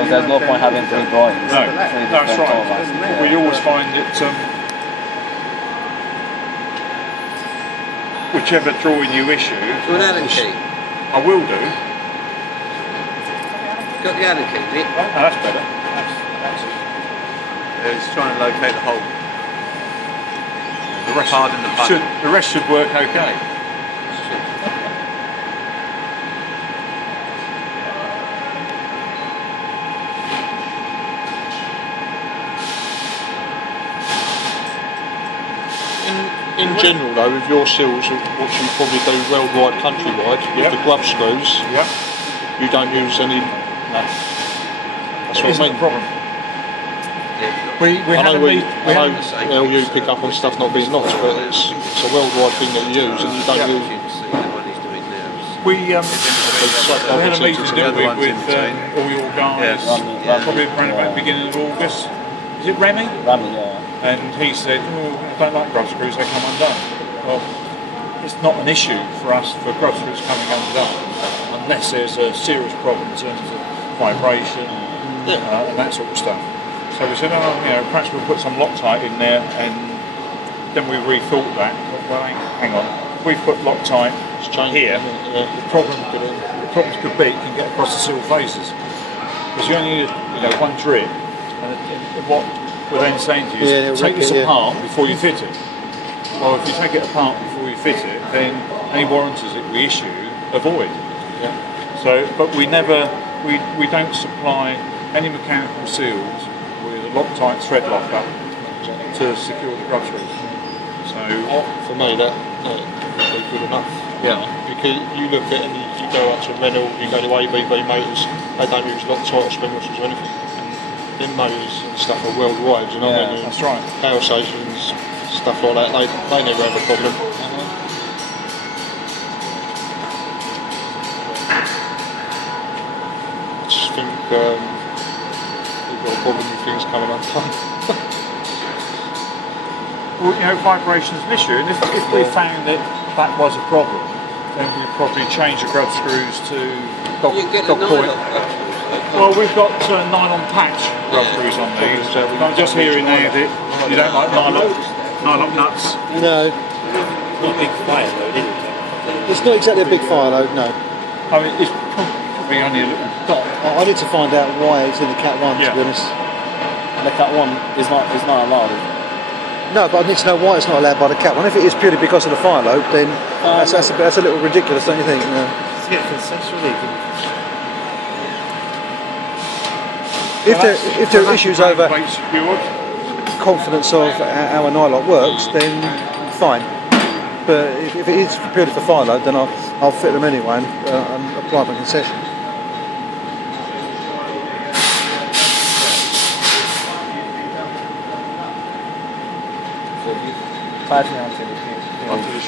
Because there's no point having 3 drawings. No, that's right. We always find that whichever drawing you issue... Do an Allen key? I will do. Got the Allen key, Nick? Oh, that's better. That's it. Yeah, it's trying to locate the hole. The rest, hard in the button. The rest should work okay. In general though, with your seals, what you probably do worldwide, countrywide, with the grub screws, you don't use any... No. That's what I mean. The problem. I know you pick up on stuff not being knots, but it's a worldwide thing that you use and you don't use... We had a meeting, didn't we, with all your guys, probably around about the beginning of August. Is it Remy? Remy, yeah. And he said, oh, I don't like grub screws, they come undone. Well, it's not an issue for us for grub screws coming undone unless there's a serious problem in terms of vibration and that sort of stuff. So we said, oh, you know, perhaps we'll put some Loctite in there, and then we rethought that. Well, hang on, if we put Loctite here, the problems could be it can get across the seal faces. Because you only need one drip, and what we're then saying to you is take this apart before you fit it. Well, if you take it apart before you fit it, then any warranties that we issue are void. So, but we don't supply any mechanical seals with a Loctite thread locker to secure the grub screws. So for me that would be good enough. Yeah. Because you look at and you go up to Renault, you go to ABB motors, they don't use Loctite or spring whistles or anything. Them motors and stuff are worldwide, you know what I mean? That's right. Power stations, stuff like that, they never have a problem. I just think we've got a problem with things coming undone. Well, you know, vibration is an issue, and if we found that that was a problem, then we'd probably change the grub screws to dog point. Well, we've got nylon patch grub screws on these. I'm just hearing now that you don't like nylon nuts. No. Not a big fire load, is it? It's not exactly a big fire load, no. I mean, it's probably only a little dot. I need to find out why it's in the Cat 1, to be honest. And the Cat 1 is not allowed. No, but I need to know why it's not allowed by the Cat 1. If it is purely because of the fire load, then that's a little ridiculous, don't you think? No. If there are issues over confidence of how a nylon works, then fine. But if it is purely for fire load, then I'll fit them anyway and apply my concession.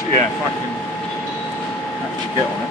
Yeah, if I can actually get on it.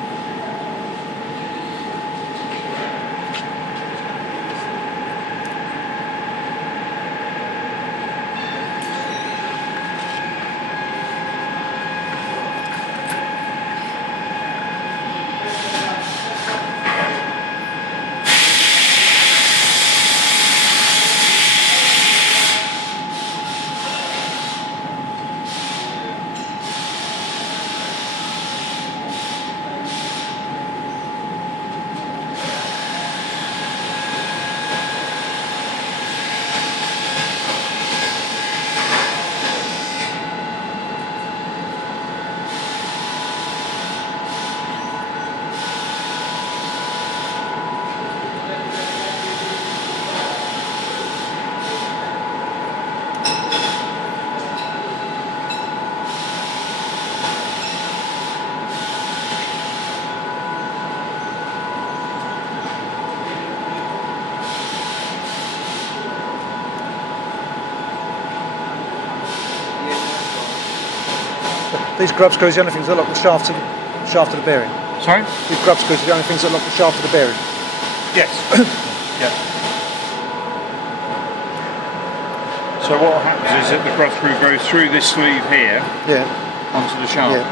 These grub screws are the only things that lock the shaft to the bearing. Sorry? These grub screws are the only things that lock the shaft to the bearing. Yes. Yeah. So what happens is that the grub screw goes through this sleeve here onto the shaft. Yeah.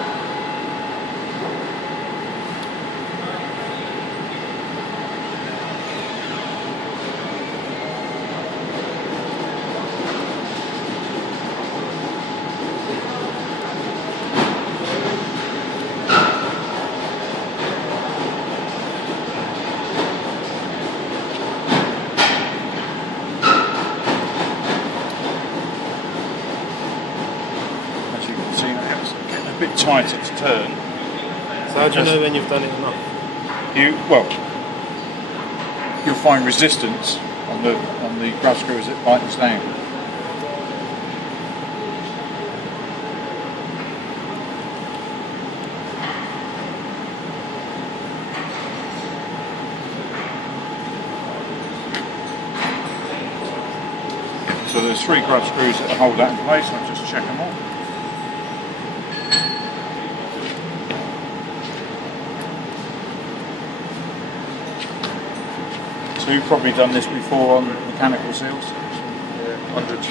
tighter to turn. So how do you know when you've done it enough? You'll find resistance on the grub screw as it lightens down. So there's 3 grub screws that hold that in place. I'll just check them all. So you've probably done this before on mechanical seals? Yeah, hundreds.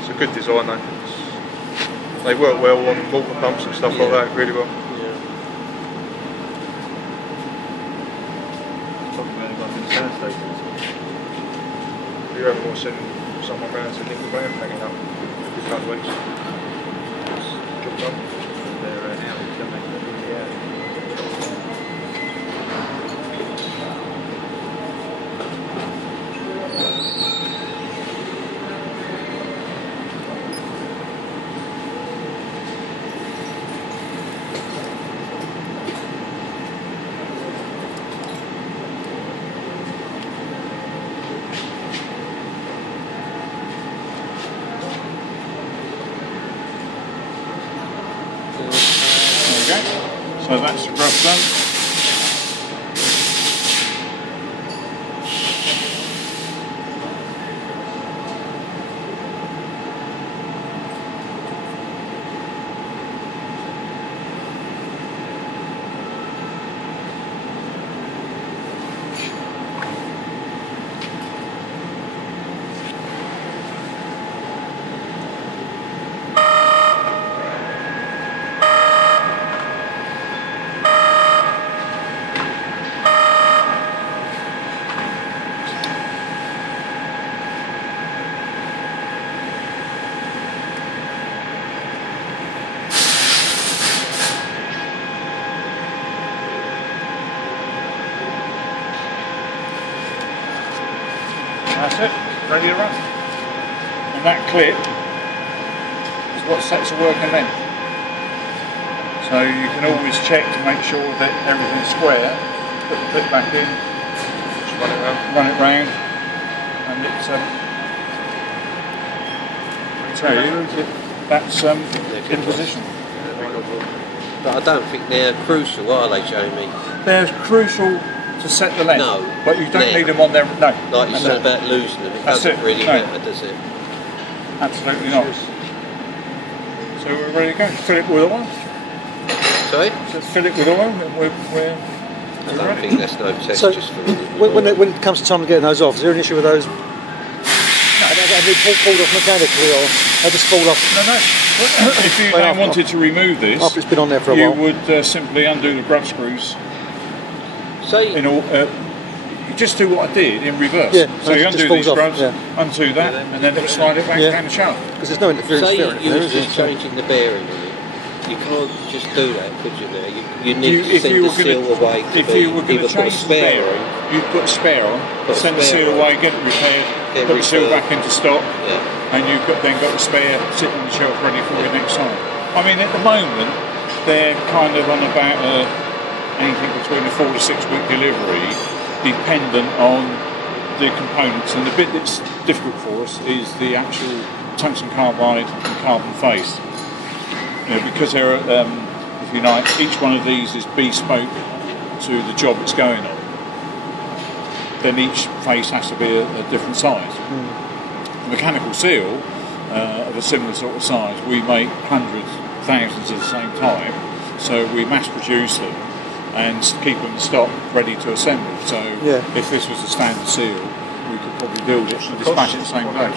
It's a good design though. They work well on water pumps and stuff like that, really well. Talking about like in sand stations. If you ever want to send someone round to nick the van hanging up every couple of weeks, it's job done. They're out, don't they? So that's the grub done. That's it, ready to run. And that clip is what sets the working length. So you can always check to make sure that everything's square, put the clip back in, just run it round, and it's that's in position. But I don't think they're crucial, are they, Jamie? They're crucial to set the length, No, but you don't now. need them on there. No, Like you said about losing them, it doesn't really matter, does it? Absolutely not. So we're ready to go. Fill it with oil. Sorry? So fill it with oil, and we're I don't think there's no test So just for when it comes to time of getting those off, is there an issue with those? Have they pulled off mechanically, or they just fall off? No. If you now wanted to remove this, after it's been on there for a you while, would simply undo the grub screws. Say, In all, you just do what I did in reverse. Yeah, so it you just undo falls these off, grubs, yeah. undo that, and then slide it back down the shaft. because there's no interference say there. you was just changing the bearing in it. You can't just do that, could you? There, you need to send the seal away. If you were going to change the bearing, you'd put a spare on, send the seal away, get it repaired, put the seal back into stock, and you've then got the spare sitting on the shelf ready for you next time. I mean, at the moment, they're kind of on about anything between a 4 to 6 week delivery, dependent on the components. And the bit that's difficult for us is the actual tungsten carbide and carbon face. You know, because they're, if you like, each one of these is bespoke to the job it's going on. Then each face has to be a different size. A mechanical seal of a similar sort of size, we make hundreds, thousands at the same time. So we mass produce them and keep them in stock ready to assemble. So if this was a standard seal, we could probably build it and dispatch it the same day.